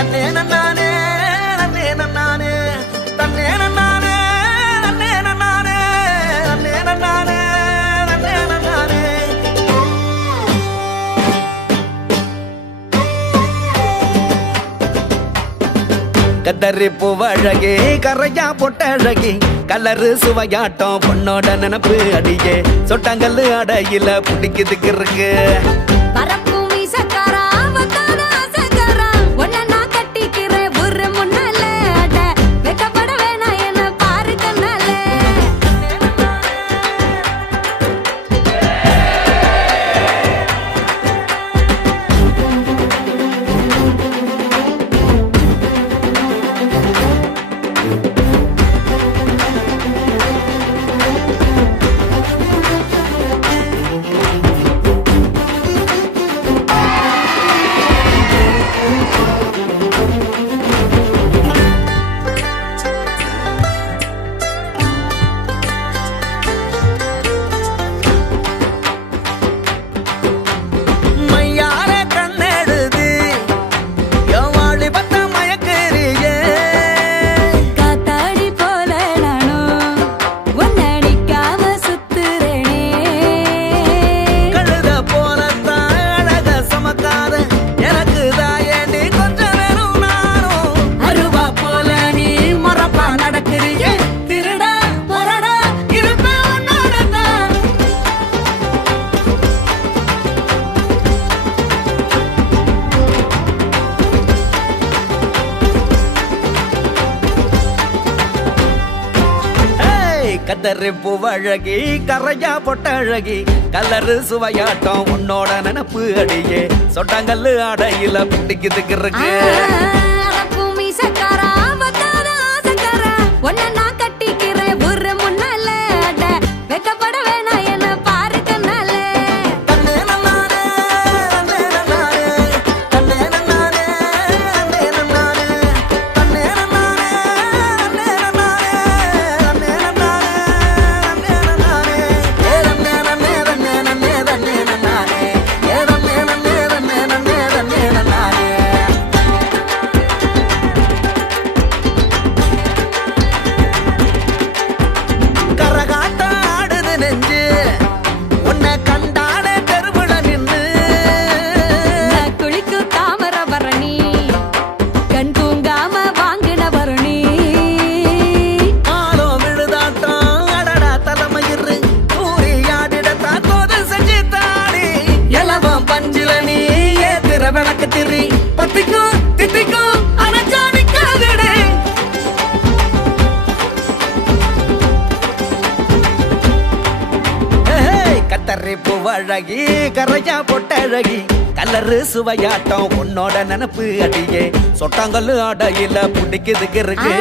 தன்னே நன்னானே நன்னே நன்னானே தன்னே நன்னானே நன்னே நன்னானே நன்னே நன்னானே நன்னே நன்னானே கத்தரி பூவழகே கரையா பொட்டழகி கலரு சுவையாட்டம் பொண்ணோட நினப்பு அடியே சொட்டாங்கல்லு அடையில பிடிக்குதுக்கு இருக்கு கதறி பூவழகி கரையா பொட்டழகி கலரு சுவையாட்டம் உன்னோட நினப்பு அடியே சொட்டாங்கல்லு அடையில பிடிக்குதுக்கு இருக்கு கத்தரி பூவழகி கரையா பொட்டழகி கலரு சுவையாட்டம் உன்னோட நினப்பு அடியே சொட்டாங்கல்லு அடையில பிடிக்குதுக்கு இருக்கு